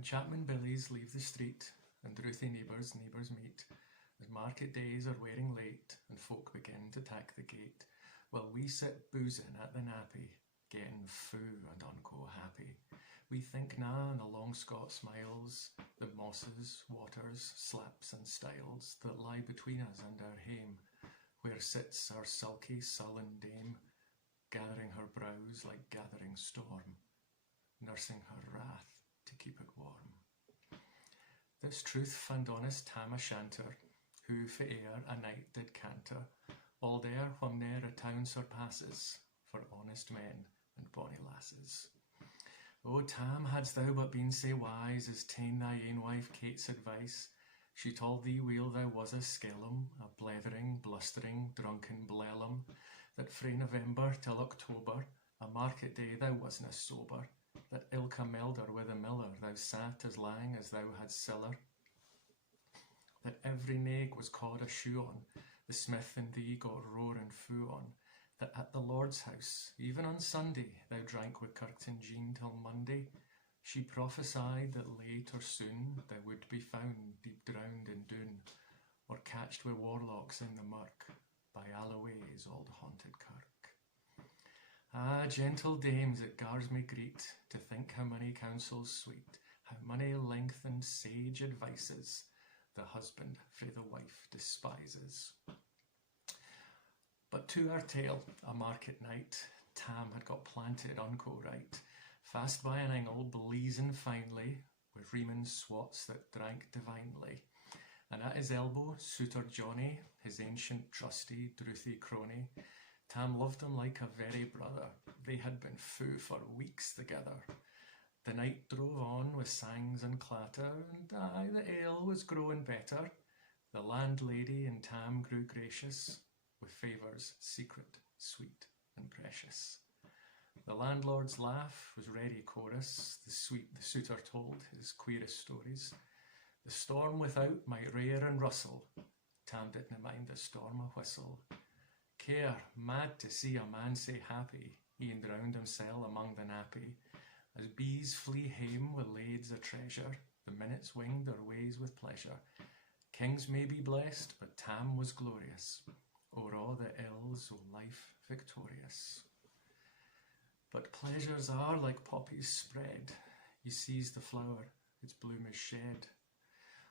When Chapman Billies leave the street, and drouthy neighbours meet, as market days are wearing late, and folk begin to tack the gate, while we sit boozing at the nappy, getting fou and unco happy. We think na on the long Scot smiles, the mosses, waters, slaps and stiles that lie between us and our hame, where sits our sulky, sullen dame, gathering her brows like gathering storm, nursing her wrath to keep it warm. This truth fand honest Tam O'Shanter, who for e'er a night did canter, all there whom ne'er a town surpasses, for honest men and bonny lasses. O Tam, hadst thou but been sae wise as ta'en thy ain wife Kate's advice, she told thee weel thou was a skellum, a blethering, blustering, drunken blellum, that frae November till October, a market day thou wasna sober, that ilka melder with a miller thou sat as lang as thou had siller, that every naig was caught a shoe on, the smith and thee got roaring fou on, that at the Lord's house, even on Sunday, thou drank with Kirkton Jean till Monday. She prophesied that late or soon thou would be found deep drowned in Doon, or catched wi' warlocks in the murk, by Alloway's old haunted kirk. Ah, gentle dames, it gars me greet, to think how many counsels sweet, how many lengthened sage advices, the husband frae the wife despises. But to our tale, a market night, Tam had got planted unco right, fast by an angle blazing finely, with reeman swots that drank divinely, and at his elbow Suitor Johnny, his ancient trusty drouthy crony. Tam loved him like a very brother, they had been fou for weeks together. The night drove on with sangs and clatter, and aye, the ale was growing better. The landlady and Tam grew gracious, with favours secret, sweet and precious. The landlord's laugh was ready chorus, the suitor told his queerest stories. The storm without might rear and rustle, Tam didna mind the storm a whistle. Care, mad to see a man sae happy, e'en drowned himsel among the nappy. As bees flee hame with lades o' treasure, the minutes winged their ways with pleasure. Kings may be blessed, but Tam was glorious, o'er all the ills o' life victorious. But pleasures are like poppies spread, you seize the flower, its bloom is shed,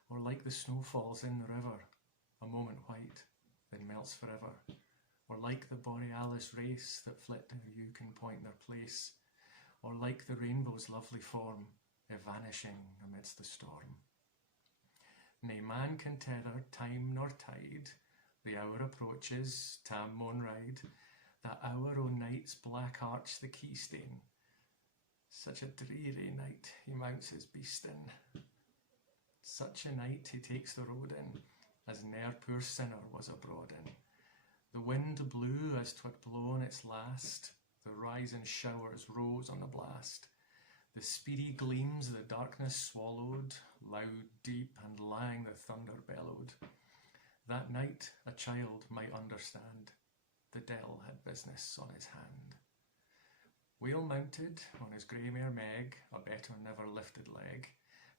or like the snowfalls in the river, a moment white, then melts forever, or like the borealis race that flit ere you can point their place, or like the rainbow's lovely form, evanishing amidst the storm. Nae man can tether time nor tide, the hour approaches, Tam maun ride, that hour o' night's black arch the keystane. Such a dreary night he mounts his beast in. Such a night he takes the road in, as ne'er poor sinner was abroad in. The wind blew as 'twad blown its last, the rising showers rose on the blast. The speedy gleams the darkness swallowed, loud, deep, and lang the thunder bellowed. That night a child might understand, the Dell had business on his hand. Wheel mounted on his grey mare Meg, a better never lifted leg,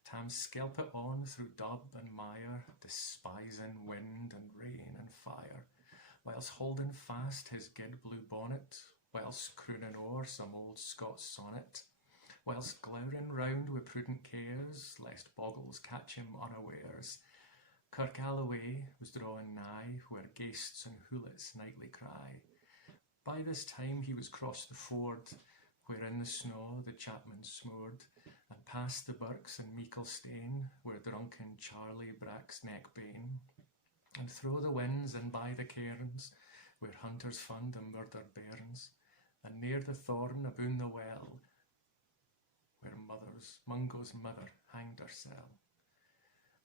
Tam skelpit on through dub and mire, despising wind and rain and fire, whilst holding fast his gid blue bonnet, whilst crooning o'er some old Scots sonnet, whilst glowering round with prudent cares, lest bogles catch him unawares. Kirk Alloway was drawing nigh, where ghaists and hoolits nightly cry. By this time he was crossed the ford, where in the snow the chapmen smoored, and past the birks and Meeklestane, where drunken Charlie braks neck bane, and through the winds and by the cairns, where hunters fund and murdered bairns, and near the thorn aboon the well, where Mungo's mother hanged hersel.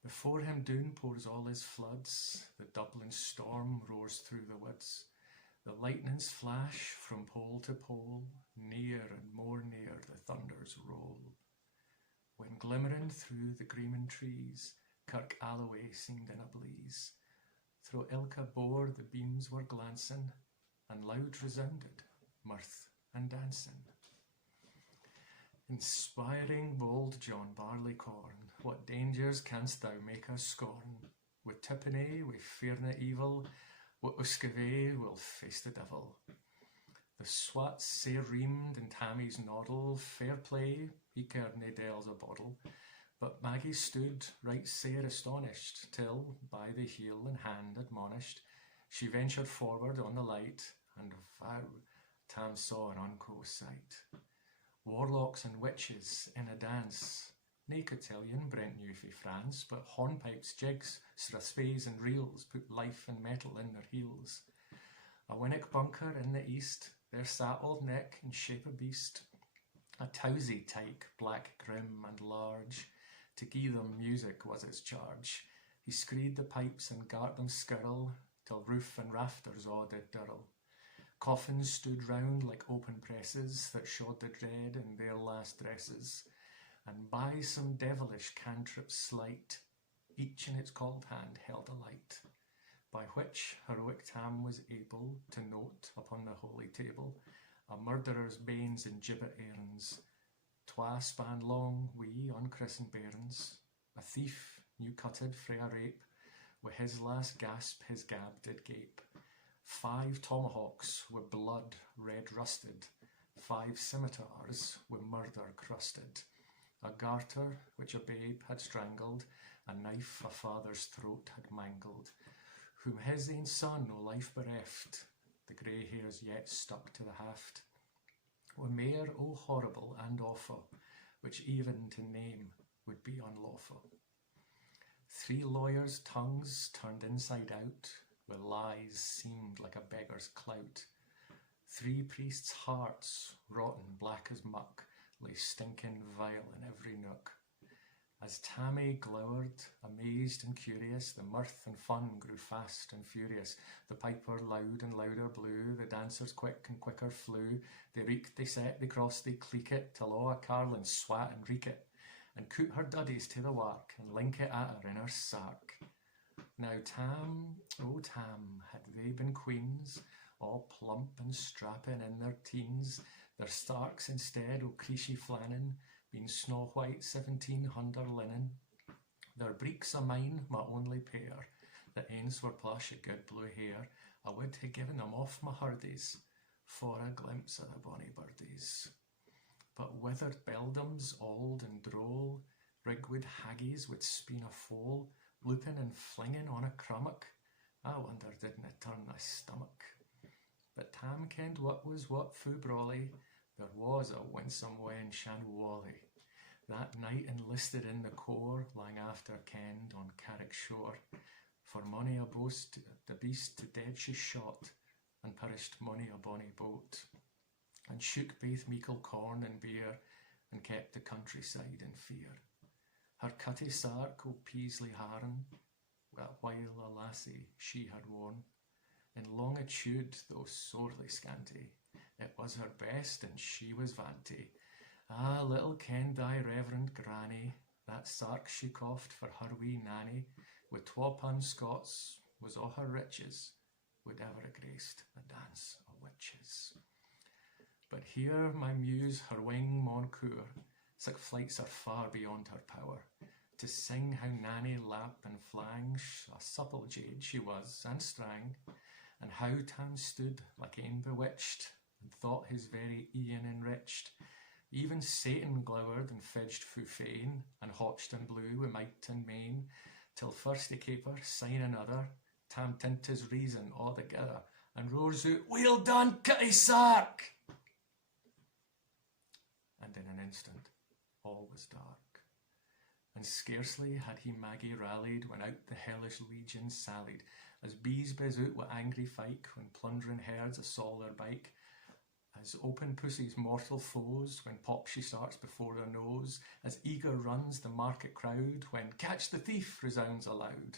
Before him Doon pours all his floods, the Dublin storm roars through the woods, the lightnings flash from pole to pole, near and more near the thunders roll. When glimmering through the greening trees, Kirk Alloway seemed in a blaze. Thro' ilka bore the beams were glancing, and loud resounded mirth and dancing. Inspiring bold John Barleycorn, what dangers canst thou make us scorn? With tippenny, we fear na evil, with Uskave we'll face the devil. The swats sae reamed in Tammy's noddle, fair play, he cared nae deils a boddle. But Maggie stood right sair astonished, till, by the heel and hand admonished, she ventured forward on the light, and vow, Tam saw an unco sight. Warlocks and witches in a dance, nae cotillion Brent knew fae France, but hornpipes, jigs, strathspeys and reels put life and metal in their heels. A winnock bunker in the east, there sat Old Nick in shape of beast, a towsy tyke, black, grim and large. To gie them music was his charge. He screed the pipes and gart them skirl, till roof and rafters all did dirl. Coffins stood round like open presses, that showed the dread in their last dresses, and by some devilish cantrip slight, each in its cold hand held a light, by which heroic Tam was able to note upon the holy table a murderer's banes and gibbet airns, twa span long, wee unchristened bairns, a thief new cutted frae a rape, wi' his last gasp his gab did gape. 5 tomahawks wi' blood red rusted, 5 scimitars wi' murder crusted, a garter which a babe had strangled, a knife a father's throat had mangled, whom his ain son o' life bereft, the grey hairs yet stuck to the haft. Wi' mair o horrible and awful, which even to name would be unlawful. 3 lawyers' tongues turned inside out, with lies seemed like a beggar's clout. 3 priests' hearts, rotten black as muck, lay stinking vile in every nook. As Tammy glowered, amazed and curious, the mirth and fun grew fast and furious. The piper loud and louder blew, the dancers quick and quicker flew. They reeked, they set, they crossed, they cleek it, till all a carlin swat and reek it, and coot her duddies to the wark, and link it at her in her sark. Now Tam, oh Tam, had they been queens, all plump and strapping in their teens, their starks instead o' creashy flannin, been snow white 1700 linen. Their breeks o' mine, my only pair, that ends were plush o' good blue hair, I would hae given them off my hurdies, for a glimpse of the bonny birdies. But withered beldams, auld and droll, rigwood haggies with speen a foal, looping and flinging on a crummock, I wonder didna turn thy stomach. But Tam kenned what was what fu brawly, there was a winsome wen Shanwally. That night enlisted in the corps, lang after kenned on Carrick shore, for mony a boast the beast to dead she shot, and perished mony a bonny boat, and shook baith meikle corn and beer, and kept the countryside in fear. Her cutty sark o' Peasley Harn, while a lassie she had worn, in longitude though sorely scanty, it was her best and she was vanity. Ah, little kenned thy reverend granny, that sark she coft for her wee Nanny, with £12 Scots was all her riches, would ever ha' graced the dance o' witches. But here my muse her wing maun cour, sic flights are far beyond her power, to sing how Nanny lap and flang, a supple jade she was and strang, and how Tam stood like ane bewitched, and thought his very e'en enriched. Even Satan glowered and fidged fu fain, and hotched and blew wi' might and main, till first a caper, syne another, Tam tint his reason altogether, and roars out, "Well done, Kitty Sark!" And in an instant all was dark, and scarcely had he Maggie rallied, when out the hellish legion sallied, as bees biz out wi' angry fyke, when plundering herds assaul their bike, as open pussy's mortal foes, when pop she starts before their nose, as eager runs the market crowd, when "Catch the thief" resounds aloud.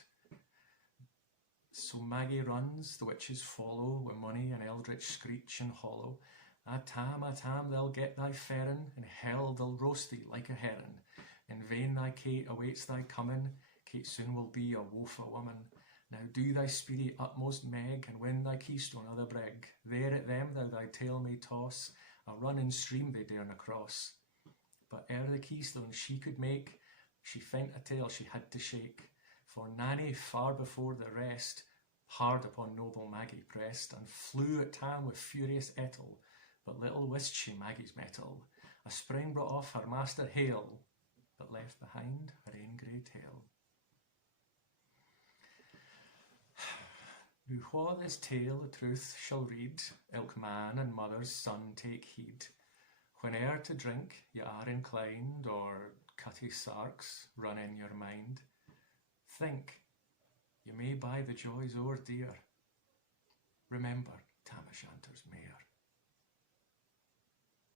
So Maggie runs, the witches follow, wi' money and eldritch screech and hollow. Ah Tam, they'll get thy ferrin, in hell they'll roast thee like a herrin. In vain thy Kate awaits thy coming, Kate soon will be a woeful woman. Now do thy speedy utmost, Meg, and win thy keystone o' the brig. There at them thou thy tail may toss, a running stream they darena cross. but ere the keystone she could make, she fent a tale she had to shake. For Nanny, far before the rest, hard upon noble Maggie pressed, and flew at Tam with furious ettle, but little wist she Maggie's mettle. A spring brought off her master hale, but left behind her ain grey tail. Now wha this tale the truth shall read, ilk man and mother's son take heed. Whene'er to drink ye are inclined, or cutty sarks run in your mind, think ye may buy the joys o'er dear. Remember Tam O'Shanter's mare.